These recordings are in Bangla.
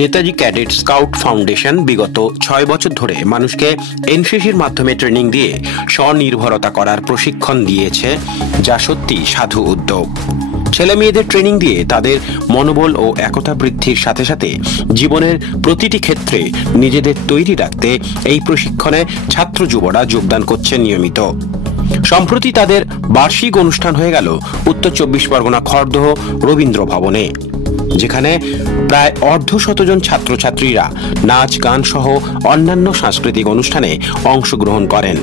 নেতাজি ক্যাডেট স্কাউট ফাউন্ডেশন বিগত 6 বছর ধরে মানুষকে এনসিসির মাধ্যমে ট্রেনিং দিয়ে স্বনির্ভরতা করার প্রশিক্ষণ দিয়েছে, যা সত্যি সাধু উদ্যোগ। ছেলে মেয়েদের ট্রেনিং দিয়ে তাদের মনোবল ও একতা বৃদ্ধির সাথে সাথে জীবনের প্রতিটি ক্ষেত্রে নিজেদের তৈরি রাখতে এই প্রশিক্ষণে ছাত্র যুবরা যোগদান করছে নিয়মিত। সম্প্রতি তাদের বার্ষিক অনুষ্ঠান হয়ে গেল উত্তর 24 পরগনা খড়দহ রবীন্দ্র ভবনে, যেখানে প্রায় 150 জন ছাত্রছাত্রীরা নাচ গান সহ অন্যান্য সাংস্কৃতিক অনুষ্ঠানে অংশগ্রহণ করেন।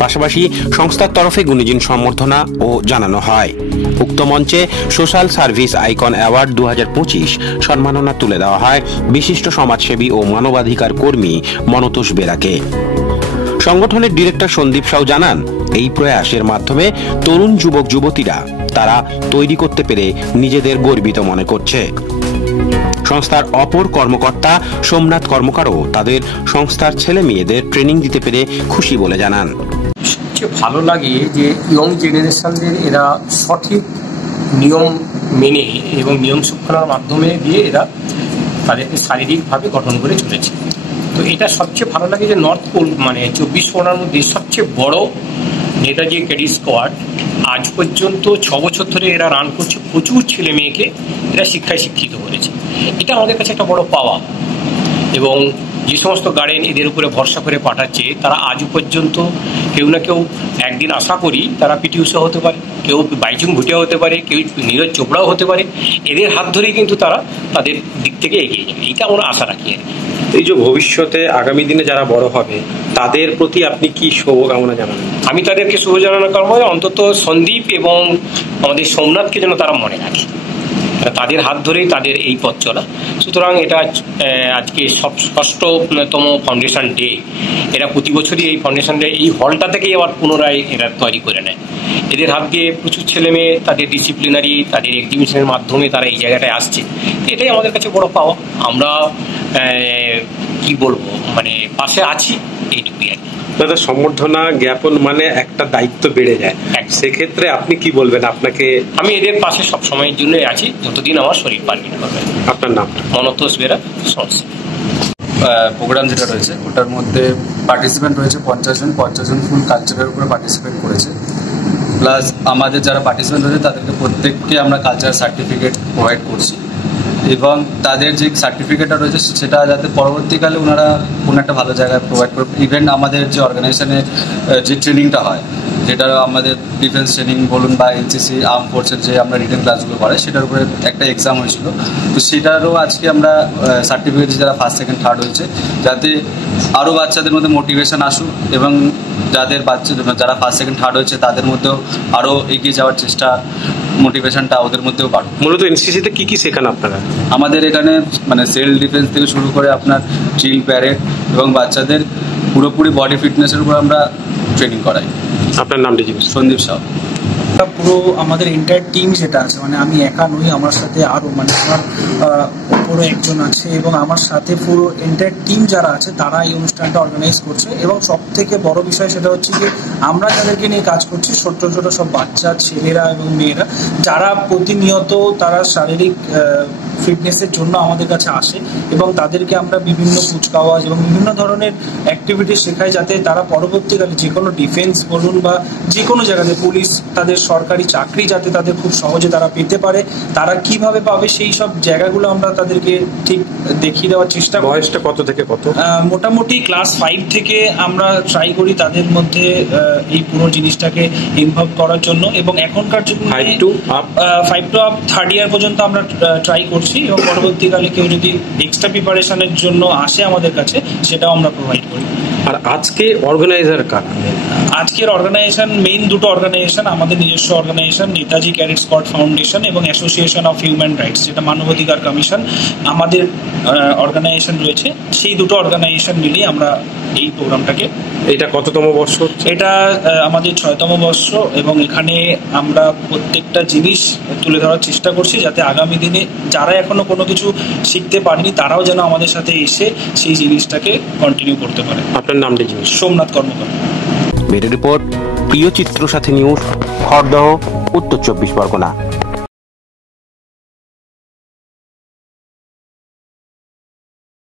পাশাপাশি সংস্থার তরফে গুণীজন সম্বর্ধনা ও জানানো হয়। উক্ত মঞ্চে সোশ্যাল সার্ভিস আইকন অ্যাওয়ার্ড 2025 সম্মাননা তুলে দেওয়া হয় বিশিষ্ট সমাজসেবী ও মানবাধিকার কর্মী মনতোষ বেরাকে। সংগঠনের ডিরেক্টর সন্দীপ সাউ জানান, এই প্রয়াসের মাধ্যমে তরুণ যুবক যুবতীরা তারা তৈরি করতে পেরে নিজেদের গর্বিত মনে করছে। সংস্থার অপর কর্মকর্তা সোমনাথ কর্মকারও তাদের সংস্থার ছেলে মেয়েদের ট্রেনিং দিতে পেরে খুশি বলে জানান। সবচেয়ে ভালো লাগে যে ইয়ং জেনারেশনদের এরা সঠিক নিয়ম মেনে এবং নিয়ম শৃঙ্খলার মাধ্যমে দিয়ে এরা তাদেরকে শারীরিকভাবে গঠন করে চলেছে। তো এটা সবচেয়ে ভালো লাগে যে নর্থ মানে 24 পরগনার মধ্যে সবচেয়ে বড় নেতাজি ক্যাডেট স্কোয়াড আজ পর্যন্ত 6 বছর ধরে এরা রান করছে। প্রচুর ছেলে মেয়েকে এরা শিক্ষায় শিক্ষিত করেছে। এটা আমাদের কাছে একটা বড় পাওয়া। এবং যে সমস্ত গার্ডেন এদের উপরে ভরসা করে পাঠাচ্ছে, তারা আজ পর্যন্ত কেউ না কেউ একদিন আশা করি তারা পিটি উষা হতে পারে, কেউ বাইচুং ভুটিয়া হতে পারে, কেউ নীরজ চোপড়াও হতে পারে। এদের হাত ধরেই কিন্তু তারা তাদের দিক থেকে এগিয়ে যাবে, এইটা আমরা আশা রাখি। এই যে ভবিষ্যতে আগামী দিনে যারা বড় হবে তাদের প্রতি আপনি কি শুভকামনা জানান? আমি তাদেরকে শুভ জানানো করবো অন্তত সন্দীপ এবং আমাদের সোমনাথকে যেন তারা মনে রাখে, তাদের হাত ধরেই তাদের এই পথ চলা। সুতরাং এটা আজকে 6তম ফাউন্ডেশন ডে। এরা প্রতি বছরই এই ফাউন্ডেশন ডে এই হলটা থেকেই আবার পুনরায় এরা তৈরি করে নেয়। এদের হাত দিয়ে প্রচুর ছেলে মেয়ে তাদের ডিসিপ্লিনারি তাদের এক্সিবিশনের মাধ্যমে তারা এই জায়গাটায় আসছে। এটাই আমাদের কাছে বড় পাওয়া। আমরা কি বলবো, মানে পাশে আছি, এইটুকুই আর কি। দাদা, সম্বর্ধনা জ্ঞাপন মানে একটা দায়িত্ব বেড়ে যায়, সেক্ষেত্রে আপনি কি বলবেন? আপনাকে আমি এদের পাশে সব সময়ের জন্য আছি, যতদিন আমার শরীর পারমিট করবে। আপনার নাম? মনতোষ বেরা। প্রোগ্রাম যেটা রয়েছে ওটার মধ্যে পার্টিসিপেন্ট রয়েছে 50 জন ফুল কালচারের উপরে পার্টিসিপেট করেছে। প্লাস আমাদের যারা পার্টিসিপেন্ট রয়েছে তাদেরকে প্রত্যেককে আমরা কালচার সার্টিফিকেট প্রোভাইড করছি এবং তাদের যে সার্টিফিকেটটা রয়েছে সেটা যাতে পরবর্তীকালে ওনারা কোনো একটা ভালো জায়গায় প্রোভাইড করে। ইভেন আমাদের যে অর্গানাইজেশনে যে ট্রেনিংটা হয়, যেটা আমাদের ডিফেন্স ট্রেনিং বলুন বা এনসিসি আর্ম ফোর্সের যে আমরা রিটেন ক্লাসগুলো করে সেটার উপরে একটা এক্সাম হয়েছিল। তো সেটারও আজকে আমরা সার্টিফিকেট যারা ফার্স্ট সেকেন্ড থার্ড হয়েছে, যাতে আরও বাচ্চাদের মধ্যে মোটিভেশন আসুক এবং যারা ফার্স্ট সেকেন্ড থার্ড হয়েছে তাদের মধ্যেও আরও এগিয়ে যাওয়ার চেষ্টা, মোটিভেশনটা ওদের মধ্যেও বাড়ুক। মূলত এনসিসিতে কি কি শেখান আপনারা? আমাদের এখানে মানে সেলফ ডিফেন্স থেকে শুরু করে আপনার ড্রিল, প্যারেড এবং বাচ্চাদের পুরোপুরি বডি ফিটনেসের উপর আমরা ট্রেনিং করাই। আপনার নামটি? সন্দীপ সাউ। পুরো আমাদের এন্টায়ার টিম যেটা আছে, মানে আমি একা নই, আমার সাথে আরো মানে আমার পুরো একজন আছে এবং আমার সাথে পুরো এন্টায়ার টিম যারা আছে তারা এই অনুষ্ঠানটা অর্গানাইজ করছে। এবং সব থেকে বড় বিষয় সেটা হচ্ছে যে আমরা যাদেরকে নিয়ে কাজ করছি, ছোট ছোট সব বাচ্চা ছেলেরা এবং মেয়েরা যারা প্রতিনিয়ত তারা শারীরিক ফিটনেসের জন্য আমাদের কাছে আসে এবং তাদেরকে আমরা বিভিন্ন কুচকাওয়াজ এবং বিভিন্ন ধরনের অ্যাক্টিভিটি শেখাই, যাতে তারা পরবর্তীকালে যে কোনো ডিফেন্স বলুন বা যে কোনো জায়গাতে পুলিশ, তাদের সরকারি চাকরি যাতে তাদের খুব সহজে তারা পেতে পারে, তারা কিভাবে পাবে সেই সব জায়গাগুলো আমরা তাদেরকে ঠিক দেখিয়ে দেওয়ার চেষ্টা করি। বয়সটা কত থেকে কত? মোটামুটি ক্লাস 5 থেকে আমরা ট্রাই করি তাদের মধ্যে এই পুরো জিনিসটাকে ইনভলভ করার জন্য। এবং এখনকার জন্য 5 to up 3rd ইয়ার পর্যন্ত আমরা ট্রাই করছি। এবং পরবর্তীকালে কেউ যদি এক্সট্রা প্রিপারেশনের জন্য আসে আমাদের কাছে, সেটাও আমরা প্রোভাইড করি। আর আজকে অর্গানাইজার কারা? আজকের অর্গানাইজেশন মেইন দুটো অর্গানাইজেশন, আমাদের নিজস্ব organisation Netaji cadet squad foundation এবং অ্যাসোসিয়েশন অফ হিউম্যান রাইটস, যেটা মানবাধিকার কমিশন আমাদের অর্গানাইজেশন রয়েছে। সেই দুটো অর্গানাইজেশন মিলিয়ে আমরা এই প্রোগ্রামটাকে। এটা কততম বর্ষ? এটা আমাদের 6তম বর্ষ এবং এখানে আমরা প্রত্যেকটা জিনিস তুলে ধরার চেষ্টা করছি, যাতে আগামী দিনে যারা এখনো কোনো কিছু শিখতে পারেনি তারাও যেন আমাদের সাথে এসে সেই জিনিসটাকে কন্টিনিউ করতে পারে। আপনার নামটি? সোমনাথ কর্মকার। ব্যুরো রিপোর্ট, প্রিয় চিত্র সাথী নিউজ, খড়দহ, উত্তর 24 পরগনা।